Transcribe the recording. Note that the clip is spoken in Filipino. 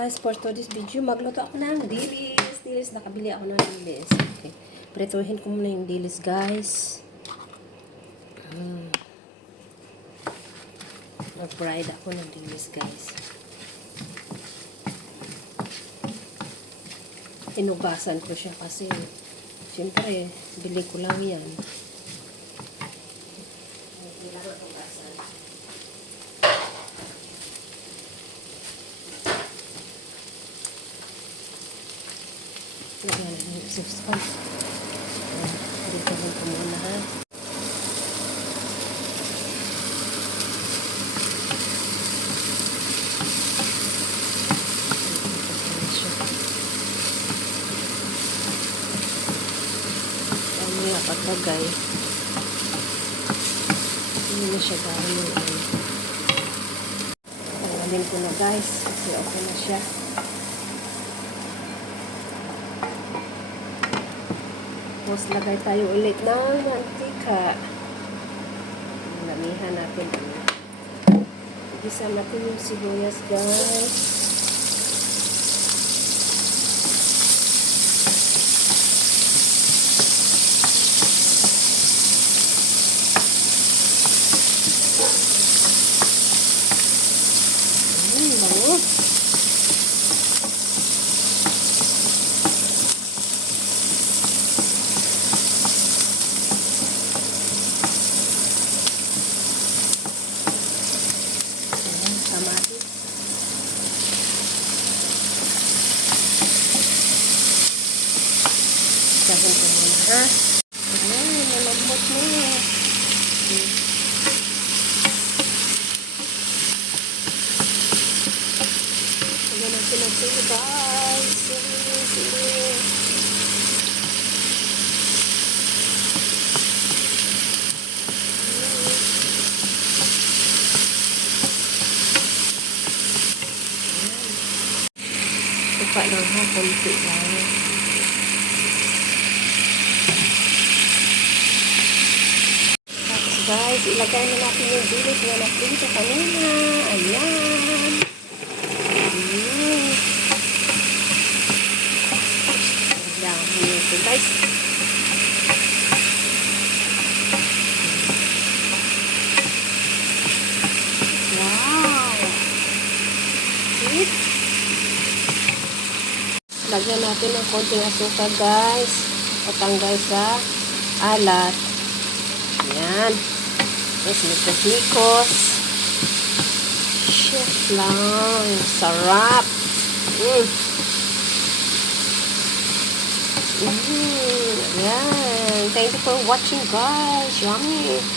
guys, for today's video, magluto ako ng dilis. Dilis, nakabili ako ng dilis. Okay. Prituhin ko muna yung dilis, guys. Mm. Nag-fried ako ng dilis, guys. Tinugasan ko siya kasi, siyempre, bili ko lang yan. Lagyan yung sauce. Dito lang ko muna ha. Nga paglagay. Hindi na siya ano. Tanggalin ko na guys kasi okay na siya. Tapos lagay tayo ulit ng mantika. Lamihan natin. Igisa natin yung sibuyas guys. Mm, bango. Ayan, kamatis. Sahin ko muna, ha? Ayan, malambot na. Hmm. Ayan ang sili, guys. Sili, sili. Tupa lang ha, konti lang. Tapos guys, ilagay na natin yung dilis na naprito kanina. Ayan. Ayan, yun ito guys. Wow! Sweet. Lagyan natin ng konting asukal guys. Patanggal sa alat. Ayan. Tapos mikos-mikos. Chef lang. Sarap. Mm. Mm. Ayan. Thank you for watching guys. Yummy.